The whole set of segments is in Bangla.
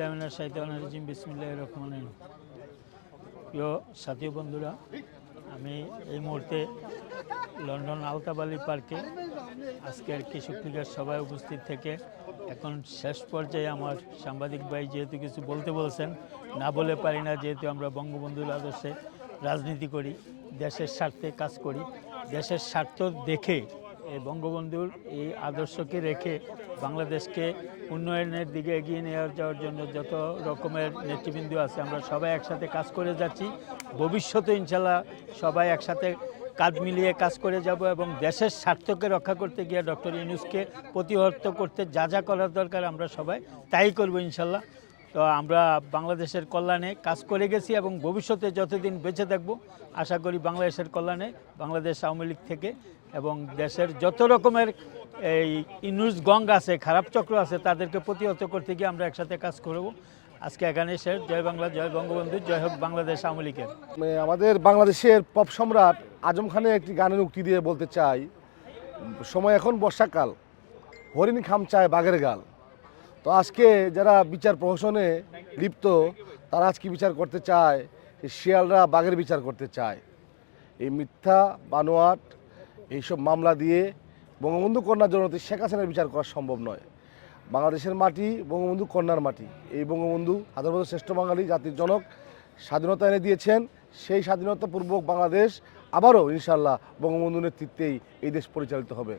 আউযুবিল্লাহি মিনাশ শাইতানির রাজিম বিসমিল্লাহির রহমানির রহিম। প্রিয় সাথী বন্ধুরা, আমি এই মুহূর্তে লন্ডন আলতাবালি পার্কে আজকের কৃষক লীগের সভায় উপস্থিত থেকে এখন শেষ পর্যায়ে আমার সাংবাদিক ভাই যেহেতু কিছু বলতে বলছেন, না বলে পারি না, যেহেতু আমরা বঙ্গবন্ধুর আদর্শে রাজনীতি করি, দেশের স্বার্থে কাজ করি, দেশের স্বার্থ দেখে এই বঙ্গবন্ধুর এই আদর্শকে রেখে বাংলাদেশকে উন্নয়নের দিকে এগিয়ে নিয়ে যাওয়ার জন্য যত রকমের নেতৃবৃন্দ আছে আমরা সবাই একসাথে কাজ করে যাচ্ছি। ভবিষ্যতে ইনশাল্লাহ সবাই একসাথে কাঁধ মিলিয়ে কাজ করে যাব এবং দেশের স্বার্থকে রক্ষা করতে গিয়ে ডক্টর ইউনূসকে প্রতিহত করতে যা যা করার দরকার আমরা সবাই তাই করব ইনশাল্লাহ। তো আমরা বাংলাদেশের কল্যাণে কাজ করে গেছি এবং ভবিষ্যতে যতদিন বেঁচে থাকব আশা করি বাংলাদেশের কল্যাণে বাংলাদেশ আওয়ামী লীগ থেকে এবং দেশের যত রকমের এই ইউনূস গং আছে, খারাপ চক্র আছে, তাদেরকে প্রতিহত করতে গিয়ে আমরা একসাথে কাজ করব। আজকে এখানে শেষ। জয় বাংলা, জয় বঙ্গবন্ধু, জয় হোক বাংলাদেশ আওয়ামী লীগের। আমাদের বাংলাদেশের পপ সম্রাট আজম খানের একটি গানের উক্তি দিয়ে বলতে চাই, সময় এখন বর্ষাকাল, হরিণ খামচায় বাঘের গাল। তো আজকে যারা বিচার প্রহসনে লিপ্ত তারা আজকে বিচার করতে চায়, শিয়ালরা বাঘের বিচার করতে চায়। এই মিথ্যা বানোয়াট এইসব মামলা দিয়ে বঙ্গবন্ধু কন্যা জননেত্রী শেখ হাসিনার বিচার করা সম্ভব নয়। বাংলাদেশের মাটি বঙ্গবন্ধু কন্যার মাটি। এই বঙ্গবন্ধু হাজার বছর শ্রেষ্ঠ বাঙালি, জাতির জনক, স্বাধীনতা এনে দিয়েছেন। সেই স্বাধীনতাপূর্বক বাংলাদেশ আবারও ইনশাল্লাহ বঙ্গবন্ধু নেতৃত্বেই এই দেশ পরিচালিত হবে।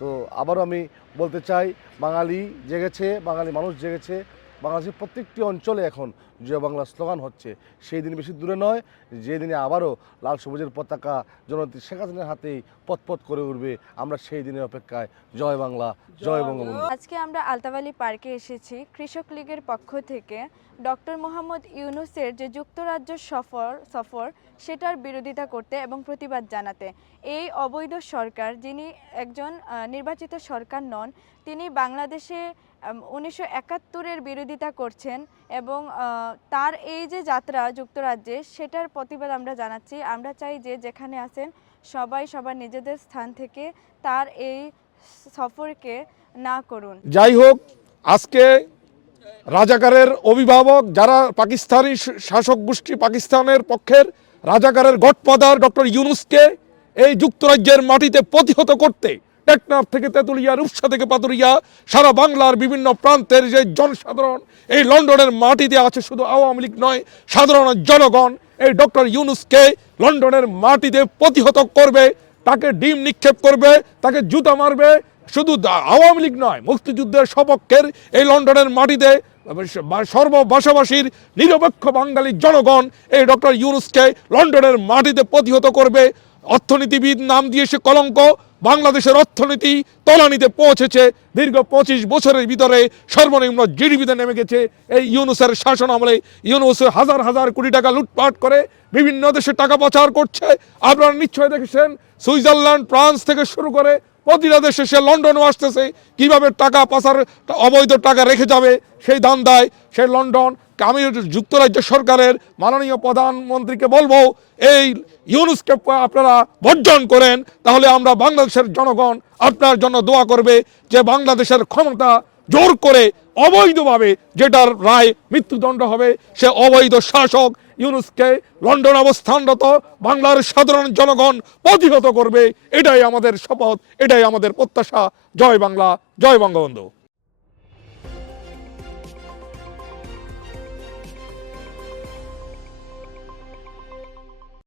তো আবারও আমি বলতে চাই, বাঙালি জেগেছে, বাঙালি মানুষ জেগেছে। বাংলাদেশের প্রত্যেকটি অঞ্চলে এখন জয় বাংলা স্লোগান হচ্ছে। সেই দিন বেশি দূরে নয়, যে দিনে আবারও লাল সবুজের পতাকা জননেত্রী শেখ হাসিনার হাতেই পথ করে উঠবে। আমরা সেই দিনের অপেক্ষায়। জয় বাংলা, জয় বঙ্গবন্ধু। আজকে আমরা আলতাবালি পার্কে এসেছি কৃষক লীগের পক্ষ থেকে ডক্টর মোহাম্মদ ইউনূসের যে যুক্তরাজ্য সফর সেটার বিরোধিতা করতে এবং প্রতিবাদ জানাতে। এই অবৈধ সরকার, যিনি একজন নির্বাচিত সরকার নন, তিনি বাংলাদেশে 1971-এর বিরোধিতা করছেন এবং তার এই যে যাত্রা যুক্তরাজ্যে, সেটার প্রতিবাদ আমরা জানাচ্ছি। আমরা চাই যে যেখানে আছেন সবাই সবার নিজেদের স্থান থেকে তার এই সফরকে না করুন। যাই হোক, আজকে রাজাকারের অভিভাবক যারা পাকিস্তানি শাসক গোষ্ঠী, পাকিস্তানের পক্ষের রাজাকারের গডফাদার ডক্টর ইউনূসকে এই যুক্তরাজ্যের মাটিতে প্রতিহত করতে টেকনাফ থেকে তেঁতুলিয়া, রূপসা থেকে পাতুরিয়া, সারা বাংলার বিভিন্ন প্রান্তের যে জনসাধারণ এই লন্ডনের মাটিতে আছে, শুধু আওয়ামী লীগ নয়, সাধারণ জনগণ এই ডক্টর ইউনূসকে লন্ডনের মাটিতে প্রতিহত করবে, তাকে ডিম নিক্ষেপ করবে, তাকে জুতা মারবে। শুধু আওয়ামী লীগ নয়, মুক্তিযুদ্ধের সপক্ষের এই লন্ডনের মাটিতে সর্ববাসবাসীর নিরপেক্ষ বাঙালি জনগণ এই ডক্টর ইউনূসকে লন্ডনের মাটিতে প্রতিহত করবে। অর্থনীতিবিদ নাম দিয়ে সে কলঙ্ক। বাংলাদেশের অর্থনীতি তলানিতে পৌঁছেছে। দীর্ঘ 25 বছরের ভিতরে সর্বনিম্ন জিডিপিতে নেমে গেছে এই ইউনূসের শাসন আমলে। ইউনূস হাজার হাজার কোটি টাকা লুটপাট করে বিভিন্ন দেশে টাকা পাচার করছে। আপনারা নিশ্চয় দেখেছেন, সুইজারল্যান্ড, ফ্রান্স থেকে শুরু করে প্রতিটা দেশে সে লন্ডনও আসতেছে। কিভাবে টাকা পাচার, অবৈধ টাকা রেখে যাবে সেই ধান্দায় সে লন্ডন। আমি যুক্তরাজ্য সরকারের মাননীয় প্রধানমন্ত্রীকে বলবো, এই ইউনূসকে আপনারা বর্জন করেন, তাহলে আমরা বাংলাদেশের জনগণ আপনার জন্য দোয়া করবে যে বাংলাদেশের ক্ষমতা জোর করে অবৈধভাবে যেটার রায় মৃত্যুদণ্ড হবে, সে অবৈধ শাসক ইউনূসকে লন্ডন অবস্থানরত বাংলার সাধারণ জনগণ প্রতিহত করবে। এটাই আমাদের শপথ, এটাই আমাদের প্রত্যাশা। জয় বাংলা, জয় বঙ্গবন্ধু।